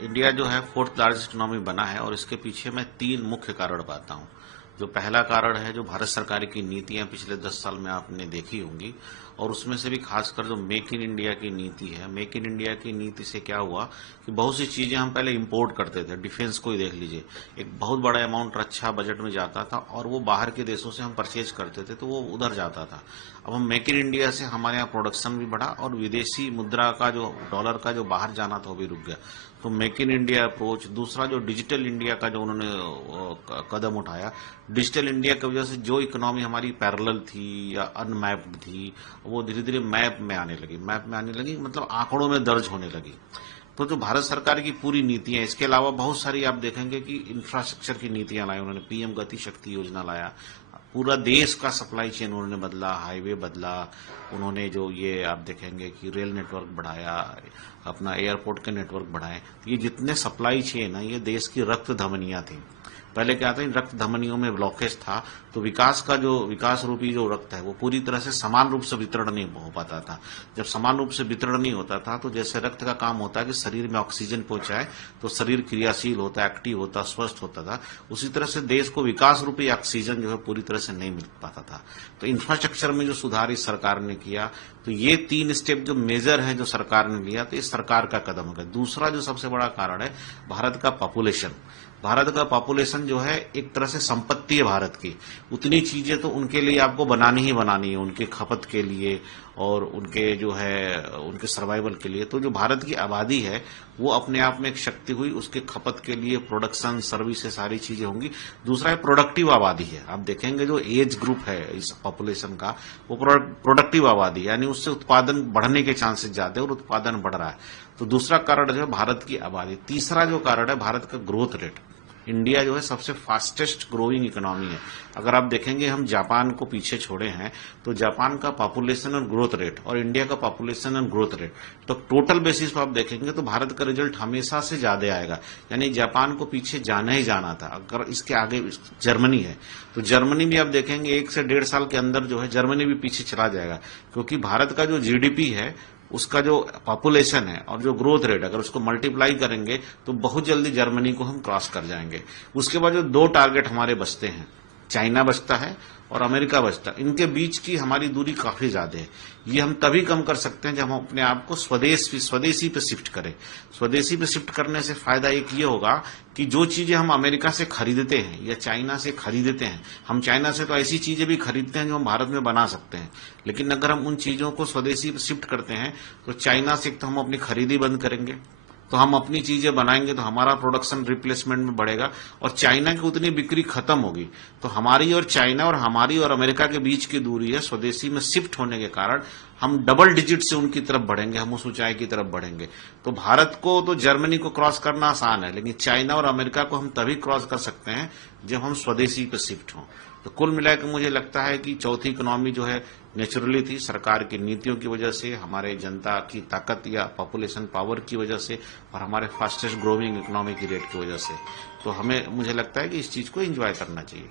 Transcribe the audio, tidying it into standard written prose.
India जो है fourth largest economy बना है और इसके पीछे मैं तीन मुख्य कारण पाता हूं। जो पहला कारण है, जो भारत सरकार की नीतियां पिछले 10 साल में आपने देखी होंगी, और उसमें से भी खासकर जो मेक इन इंडिया की नीति है। मेक इन इंडिया की नीति से क्या हुआ कि बहुत सी चीजें हम पहले इंपोर्ट करते थे। डिफेंस को ही देख लीजिए, एक बहुत बड़ा अमाउंट रक्षा बजट में जाता था और वो बाहर के देशों से हम परचेज करते थे, तो वो उधर जाता था। अब हम मेक इन इंडिया से हमारे यहाँ प्रोडक्शन भी बढ़ा और विदेशी मुद्रा का, जो डॉलर का जो बाहर जाना था, वो भी रुक गया। तो मेक इन इंडिया अप्रोच। दूसरा, जो डिजिटल इंडिया का जो उन्होंने कदम उठाया, डिजिटल इंडिया की वजह से जो इकोनॉमी हमारी पैरेलल थी या अनमैप्ड थी, वो धीरे धीरे मैप में आने लगी, मतलब आंकड़ों में दर्ज होने लगी। तो जो भारत सरकार की पूरी नीतियां, इसके अलावा बहुत सारी आप देखेंगे कि इंफ्रास्ट्रक्चर की नीतियां लाई उन्होंने। पीएम गति शक्ति योजना लाया, पूरा देश का सप्लाई चेन उन्होंने बदला, हाईवे बदला उन्होंने। जो ये आप देखेंगे कि रेल नेटवर्क बढ़ाया, अपना एयरपोर्ट के नेटवर्क बढ़ाए। ये जितने सप्लाई चेन है, ये देश की रक्त धमनियां थी। पहले क्या था, इन रक्त धमनियों में ब्लॉकेज था, तो विकास रूपी जो रक्त है, वो पूरी तरह से समान रूप से वितरण नहीं हो पाता था। जब समान रूप से वितरण नहीं होता था, तो जैसे रक्त का काम होता है कि शरीर में ऑक्सीजन पहुंचाए, तो शरीर क्रियाशील होता, एक्टिव होता, स्वस्थ होता था, उसी तरह से देश को विकास रूपी ऑक्सीजन जो है पूरी तरह से नहीं मिल पाता था। तो इंफ्रास्ट्रक्चर में जो सुधार इस सरकार ने किया, तो ये तीन स्टेप जो मेजर है जो सरकार ने लिया, तो इस सरकार का कदम है। दूसरा जो सबसे बड़ा कारण है, भारत का पॉपुलेशन। भारत का पॉपुलेशन जो है एक तरह से संपत्ति है भारत की। उतनी चीजें तो उनके लिए आपको बनानी ही बनानी है, उनके खपत के लिए और उनके जो है उनके सर्वाइवल के लिए। तो जो भारत की आबादी है, वो अपने आप में एक शक्ति हुई, उसके खपत के लिए प्रोडक्शन, सर्विस, सारी चीजें होंगी। दूसरा है प्रोडक्टिव आबादी है। आप देखेंगे जो एज ग्रुप है इस पॉपुलेशन का, वो प्रोडक्टिव आबादी, यानी उससे उत्पादन बढ़ने के चांसेस ज्यादा है और उत्पादन बढ़ रहा है। तो दूसरा कारण जो है भारत की आबादी। तीसरा जो कारण है भारत का ग्रोथ रेट। इंडिया जो है सबसे फास्टेस्ट ग्रोइंग इकोनॉमी है। अगर आप देखेंगे, हम जापान को पीछे छोड़े हैं, तो जापान का पॉपुलेशन और ग्रोथ रेट और इंडिया का पॉपुलेशन और ग्रोथ रेट, तो टोटल बेसिस पर आप देखेंगे तो भारत का रिजल्ट हमेशा से ज्यादा आएगा। यानी जापान को पीछे जाना ही जाना था। अगर इसके आगे जर्मनी है, तो जर्मनी भी आप देखेंगे 1 से 1.5 साल के अंदर जो है जर्मनी भी पीछे चला जाएगा, क्योंकि भारत का जो जीडीपी है, उसका जो पॉपुलेशन है और जो ग्रोथ रेट, अगर उसको मल्टीप्लाई करेंगे तो बहुत जल्दी जर्मनी को हम क्रॉस कर जाएंगे। उसके बाद जो दो टारगेट हमारे बचते हैं, चाइना बचता है और अमेरिका बचता है। इनके बीच की हमारी दूरी काफी ज्यादा है। ये हम तभी कम कर सकते हैं जब हम अपने आप को स्वदेशी पे शिफ्ट करें। स्वदेशी पे शिफ्ट करने से फायदा एक ये होगा कि जो चीजें हम अमेरिका से खरीदते हैं या चाइना से खरीदते हैं, हम चाइना से तो ऐसी चीजें भी खरीदते हैं जो हम भारत में बना सकते हैं, लेकिन अगर हम उन चीजों को स्वदेशी पे शिफ्ट करते हैं, तो चाइना से तो हम अपनी खरीदी बंद करेंगे, तो हम अपनी चीजें बनाएंगे, तो हमारा प्रोडक्शन रिप्लेसमेंट में बढ़ेगा और चाइना की उतनी बिक्री खत्म होगी। तो हमारी और चाइना और हमारी और अमेरिका के बीच की दूरी है, स्वदेशी में शिफ्ट होने के कारण हम डबल डिजिट से उनकी तरफ बढ़ेंगे, हम उस ऊंचाई की तरफ बढ़ेंगे। तो भारत को तो जर्मनी को क्रॉस करना आसान है, लेकिन चाइना और अमेरिका को हम तभी क्रॉस कर सकते हैं जब हम स्वदेशी पे शिफ्ट हों। तो कुल मिलाकर मुझे लगता है कि चौथी इकोनॉमी जो है नेचुरली थी, सरकार की नीतियों की वजह से, हमारे जनता की ताकत या पॉपुलेशन पावर की वजह से, और हमारे फास्टेस्ट ग्रोइंग इकोनॉमी की रेट की वजह से। तो मुझे लगता है कि इस चीज को एंजॉय करना चाहिए।